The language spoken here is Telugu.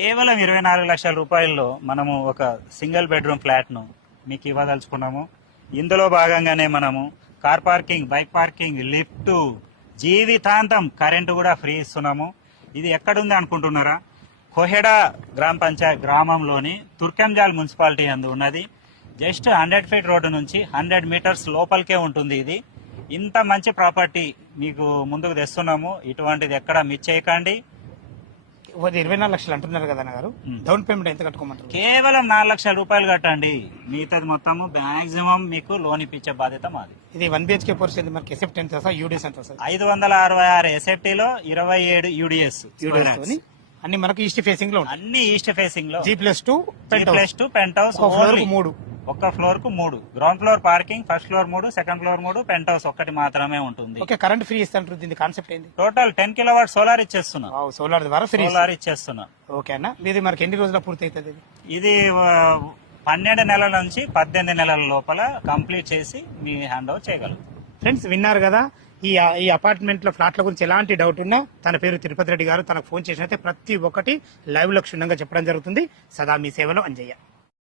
కేవలం 24 లక్షల రూపాయల్లో మనము ఒక సింగిల్ బెడ్రూమ్ ఫ్లాట్ ను మీకు ఇవ్వదలుచుకున్నాము. ఇందులో భాగంగానే మనము car parking, bike parking, lift, జీవితాంతం కరెంటు కూడా ఫ్రీ ఇస్తున్నాము. ఇది ఎక్కడుంది అనుకుంటున్నారా? కోహెడా గ్రామ పంచాయత్ గ్రామంలోని తుర్కంజాల్ మున్సిపాలిటీ అందు ఉన్నది. జస్ట్ 100 ఫీట్ రోడ్డు నుంచి 100 మీటర్స్ లోపలికే ఉంటుంది. ఇది ఇంత మంచి ప్రాపర్టీ మీకు ముందుకు తెస్తున్నాము. ఇటువంటిది ఎక్కడ మిస్ చేయకండి. 24 లక్షలు అంటున్నారు కదా గారు, డౌన్ పేమెంట్ ఎంత కట్టుకోమంటారు? కేవలం 4 లక్షల రూపాయలు కట్టండి. మిగతాది మొత్తము మాక్సిమం మీకు లోన్ ఇప్పించే బాధ్యత మాది. ఇది 1 BHK పోర్షన్ మనకి ఎసెప్ట్ ఎంత సార్, యూడిఎస్ ఎంత సార్? 566 ఎస్ఎఫ్టీలో 27 యూడిఎస్ అన్ని మనకి ఈస్ట్ ఫేసింగ్ లో అన్ని ఈస్ట్ ఫేసింగ్ లో G+2 పెంట్ హౌస్. ఒక్క ఫ్లోర్ కు 3, ground floor parking, first floor 3, second floor 3, penthouse ఒక్కటి మాత్రమే ఉంటుంది. ఓకే, కరెంట్ ఫ్రీ ఇస్తాంటారు. దీని కాన్సెప్ట్ ఏంది? టోటల్ 10 కిలోవాట్ సోలార్ ఇచ్చేస్తున్నా. సోలార్ ద్వారా ఫ్రీ సోలార్ ఇచ్చేస్తున్నా. ఓకే అన్న, మీది మనకి ఎన్ని రోజుల పూర్తి అవుతుంది? ఇది 12 నెలల నుంచి 18 నెలల లోపల కంప్లీట్ చేసి మీ హ్యాండ్ ఓవర్ చేయగలరు. ఫ్రెండ్స్ విన్నారు కదా, ఈ అపార్ట్మెంట్ లో ఫ్లాట్ల గురించి ఎలాంటి డౌట్ ఉన్నా తన పేరు తిరుపతి రెడ్డి గారు, తనకు ఫోన్ చేసినైతే ప్రతి ఒక్కటి లైవ్ లో క్షుణ్ణంగా చెప్పడం జరుగుతుంది. సదా మీ సేవలో అంజయ్య.